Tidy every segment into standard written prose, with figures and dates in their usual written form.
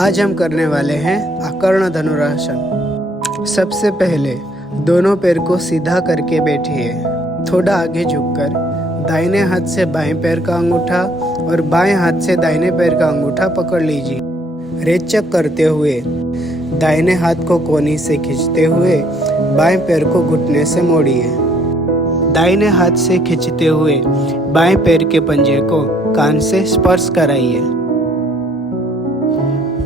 आज हम करने वाले हैं अकर्ण धनुरासन। सबसे पहले दोनों पैर को सीधा करके बैठिए। थोड़ा आगे झुककर दाहिने हाथ से बाएं पैर का अंगूठा और बाएं हाथ से दाहिने पैर का अंगूठा पकड़ लीजिए। रेचक करते हुए दाहिने हाथ को कोहनी से खींचते हुए बाएं पैर को घुटने से मोड़िए। दाहिने हाथ से खींचते हुए बाएं पैर के पंजे को कान से स्पर्श कराइए।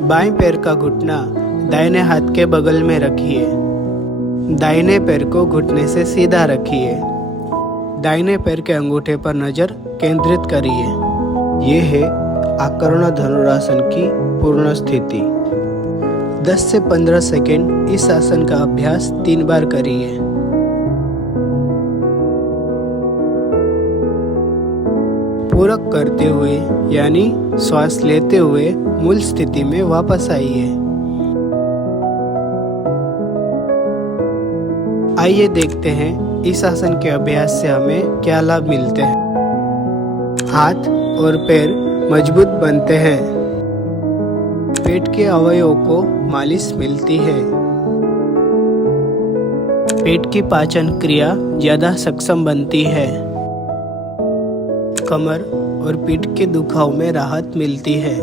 बाएं पैर का घुटना दाहिने हाथ के बगल में रखिए। दाहिने पैर को घुटने से सीधा रखिए। दाहिने पैर के अंगूठे पर नजर केंद्रित करिए। ये है अकर्ण धनुरासन की पूर्ण स्थिति। 10 से 15 सेकंड इस आसन का अभ्यास 3 बार करिए। पूरक करते हुए यानी श्वास लेते हुए मूल स्थिति में वापस आइए। आइए देखते हैं इस आसन के अभ्यास से हमें क्या लाभ मिलते हैं। हाथ और पैर मजबूत बनते हैं। पेट के अवयवों को मालिश मिलती है। पेट की पाचन क्रिया ज्यादा सक्षम बनती है। कमर और पीठ के दुखाव में राहत मिलती है।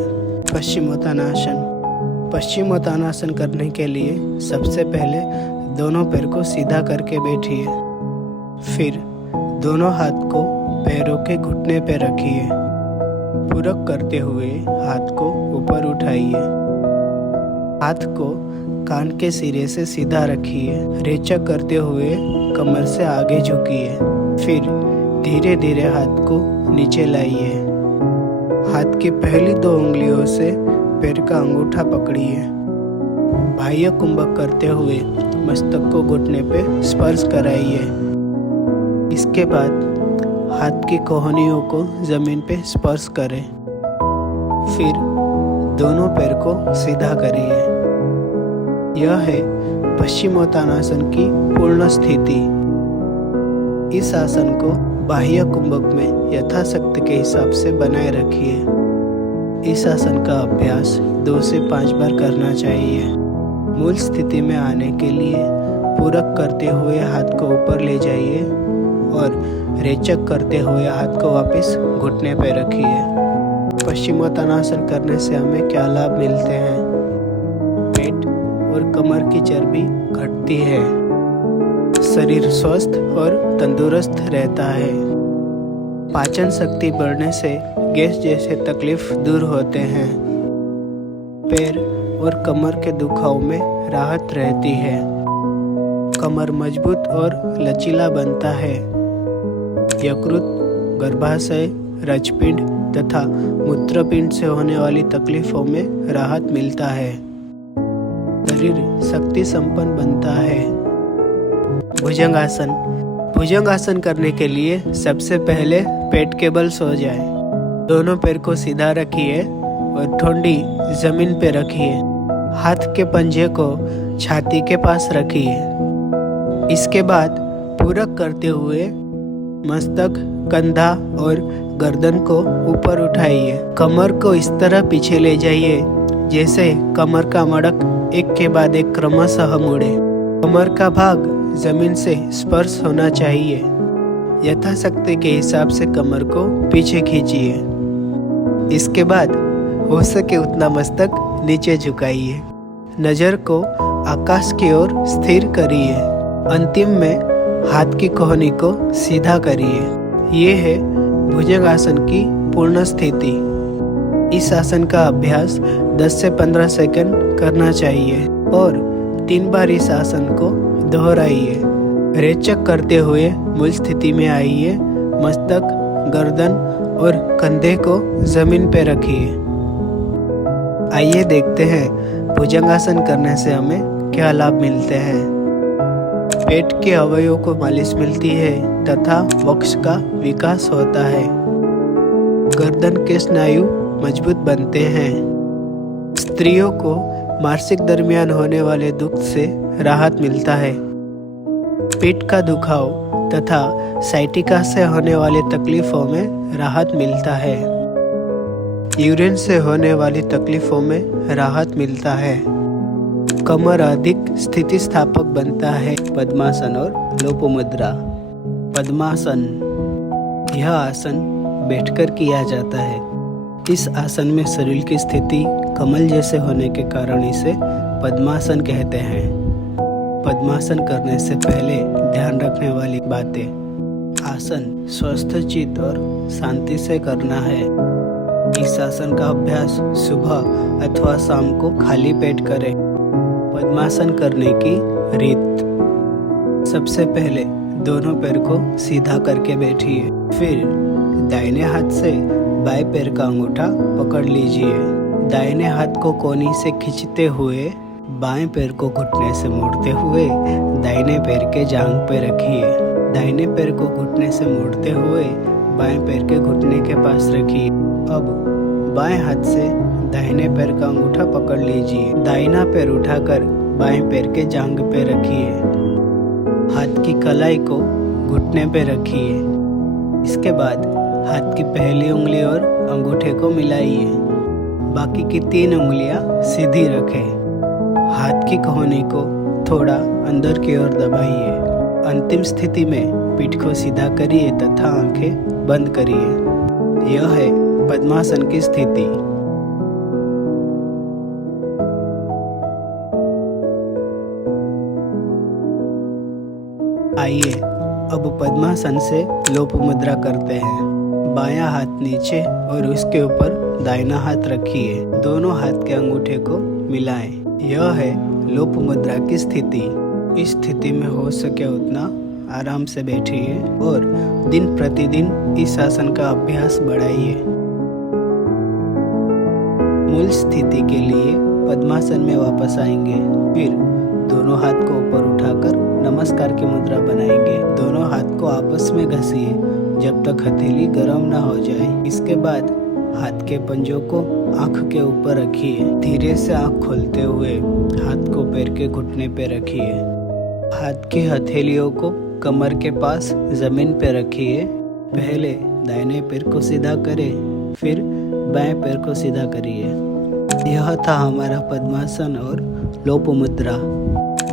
पश्चिमोत्तानासन करने के लिए सबसे पहले दोनों पैर को सीधा करके बैठिए। फिर दोनों हाथ को पैरों के घुटने पर रखिए। पूरक करते हुए हाथ को ऊपर उठाइए। हाथ को कान के सिरे से सीधा रखिए। रेचक करते हुए कमर से आगे झुकिए। फिर धीरे धीरे हाथ को नीचे लाइए। हाथ की पहली 2 उंगलियों से पैर का अंगूठा पकड़िए। बाह्य कुंभक करते हुए मस्तक को घुटने पे स्पर्श कराइए। इसके बाद हाथ की कोहनियों को जमीन पे स्पर्श करें। फिर दोनों पैर को सीधा करिए। यह है पश्चिमोत्तानासन की पूर्ण स्थिति। इस आसन को बाह्य कुंभक में यथाशक्ति के हिसाब से बनाए रखिए। इस आसन का अभ्यास 2 से 5 बार करना चाहिए। मूल स्थिति में आने के लिए पूरक करते हुए हाथ को ऊपर ले जाइए और रेचक करते हुए हाथ को वापस घुटने पर रखिए। पश्चिमोत्तानासन करने से हमें क्या लाभ मिलते हैं? पेट और कमर की चर्बी घटती है। शरीर स्वस्थ और तंदुरुस्त रहता है। पाचन शक्ति बढ़ने से गैस जैसे तकलीफ दूर होते हैं। पैर और कमर के दुखाव में राहत रहती है। कमर मजबूत और लचीला बनता है। यकृत, गर्भाशय, रजपिंड तथा मूत्रपिंड से होने वाली तकलीफों में राहत मिलता है। शरीर शक्ति संपन्न बनता है। भुजंगासन करने के लिए सबसे पहले पेट के बल सो जाए। दोनों पैर को सीधा रखिए और ठोंडी जमीन पे रखिए। हाथ के पंजे को छाती के पास रखिए। इसके बाद पूरक करते हुए मस्तक, कंधा और गर्दन को ऊपर उठाइए। कमर को इस तरह पीछे ले जाइए जैसे कमर का मड़क एक के बाद एक क्रमशः मुड़े। कमर का भाग जमीन से स्पर्श होना चाहिए। यथाशक्ति के हिसाब से कमर को पीछे खींचिए। इसके बाद हो सके उतना मस्तक नीचे झुकाइए। नजर को आकाश की ओर स्थिर करिए। अंतिम में हाथ की कोहनी को सीधा करिए। ये है भुजंगासन की पूर्ण स्थिति। इस आसन का अभ्यास 10 से 15 सेकंड करना चाहिए और 3 बार इस आसन को दोहराइए। रेचक करते हुए मूल स्थिति में आइए। मस्तक, गर्दन और कंधे को जमीन पे रखिए। आइए देखते हैं भुजंगासन करने से हमें क्या लाभ मिलते हैं। पेट के अवयवों को मालिश मिलती है तथा वक्ष का विकास होता है। गर्दन के स्नायु मजबूत बनते हैं। स्त्रियों को मासिक दरमियान होने वाले दुख से राहत मिलता है। पेट का दुखाव तथा साइटिका से होने वाली तकलीफों में राहत मिलता है। यूरिन से होने वाली तकलीफों में राहत मिलता है। कमर अधिक स्थितिस्थापक बनता है। पद्मासन और लोपमुद्रा। पद्मासन, यह आसन बैठकर किया जाता है। इस आसन में शरीर की स्थिति कमल जैसे होने के कारण इसे पद्मासन कहते हैं। पद्मासन करने से पहले ध्यान रखने वाली बातें। आसन स्वस्थ चित्त और शांति से करना है। इस आसन का अभ्यास सुबह अथवा शाम को खाली पेट करें। पद्मासन करने की रीत। सबसे पहले दोनों पैर को सीधा करके बैठिए। फिर दाहिने हाथ से बाएं पैर का अंगूठा पकड़ लीजिए। दाहिने हाथ को कोहनी से खींचते हुए बाएं पैर को घुटने से मोड़ते हुए दाहिने पैर के जांघ पे रखिए। दाहिने पैर को घुटने से मोड़ते हुए बाएं पैर के घुटने के पास रखिए। अब बाएं हाथ से दाहिने पैर का अंगूठा पकड़ लीजिए। दाहिना पैर उठाकर बाएं पैर के जांघ पे रखिए। हाथ की कलाई को घुटने पे रखिए। इसके बाद हाथ की पहली उंगली और अंगूठे को मिलाइए। बाकी की 3 उंगलियां सीधी रखें। हाथ की कोहनी को थोड़ा अंदर की ओर दबाइए। अंतिम स्थिति में पीठ को सीधा करिए तथा आंखें बंद करिए। यह है पद्मासन की स्थिति। आइए अब पद्मासन से लोपमुद्रा करते हैं। बायां हाथ नीचे और उसके ऊपर दाहिना हाथ रखिए। दोनों हाथ के अंगूठे को मिलाएं। यह है लोपमुद्रा की स्थिति। इस स्थिति में हो सके उतना आराम से बैठिए और दिन प्रतिदिन इस आसन का अभ्यास बढ़ाइए। मूल स्थिति के लिए पद्मासन में वापस आएंगे। फिर दोनों हाथ को ऊपर उठाकर नमस्कार की मुद्रा बनाएंगे। दोनों हाथ को आपस में घसीए जब तक हथेली गर्म ना हो जाए। इसके बाद हाथ के पंजों को आंख के ऊपर रखिए। धीरे से आंख खोलते हुए हाथ को पैर के घुटने पे रखिए। हाथ की हथेलियों को कमर के पास जमीन पे रखिए। पहले दाहिने पैर को सीधा करें, फिर बाएं पैर को सीधा करिए। यह था हमारा पद्मासन और लोपमुद्रा।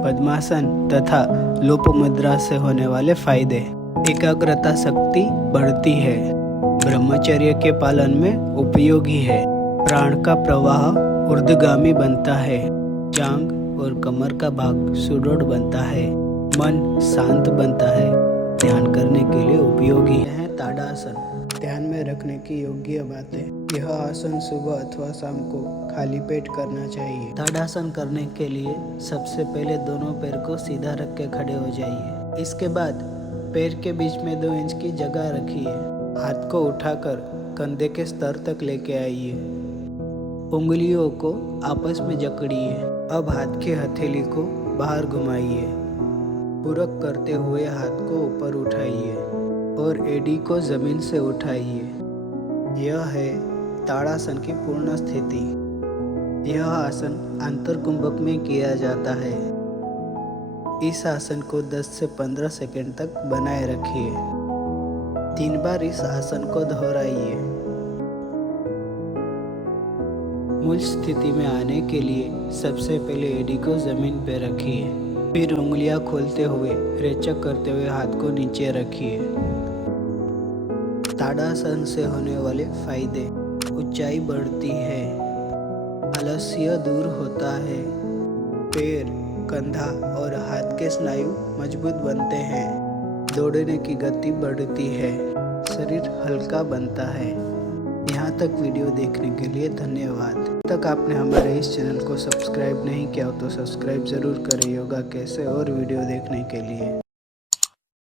पद्मासन तथा लोपमुद्रा से होने वाले फायदे। एकाग्रता शक्ति बढ़ती है। ब्रह्मचर्य के पालन में उपयोगी है। प्राण का प्रवाह ऊर्ध्वगामी बनता है। जांघ और कमर का भाग सुदृढ़ बनता है। मन शांत बनता है। ध्यान करने के लिए उपयोगी है। ताड़ासन, ध्यान में रखने की योग्य बातें। यह आसन सुबह अथवा शाम को खाली पेट करना चाहिए। ताड़ासन करने के लिए सबसे पहले दोनों पैर को सीधा रख के खड़े हो जाइए। इसके बाद पैर के बीच में 2 इंच की जगह रखिए। हाथ को उठाकर कंधे के स्तर तक लेके आइए। उंगलियों को आपस में जकड़िए। अब हाथ की हथेली को बाहर घुमाइए। पूरक करते हुए हाथ को ऊपर उठाइए और एड़ी को जमीन से उठाइए। यह है ताड़ासन की पूर्ण स्थिति। यह आसन आंतरकुंभक में किया जाता है। इस आसन को 10 से 15 सेकंड तक बनाए रखिए। 3 बार इस आसन को दोहराइए। मूल स्थिति में आने के लिए सबसे पहले एड़ी को जमीन पर रखिए। फिर उंगलियां खोलते हुए रेचक करते हुए हाथ को नीचे रखिए। ताड़ासन से होने वाले फायदे। ऊंचाई बढ़ती है। आलस्य दूर होता है। पैर, कंधा और हाथ के स्नायु मजबूत बनते हैं। दौड़ने की गति बढ़ती है। शरीर हल्का बनता है। यहाँ तक वीडियो देखने के लिए धन्यवाद। तक आपने हमारे इस चैनल को सब्सक्राइब नहीं किया हो तो सब्सक्राइब ज़रूर करें योगा कैसे और वीडियो देखने के लिए।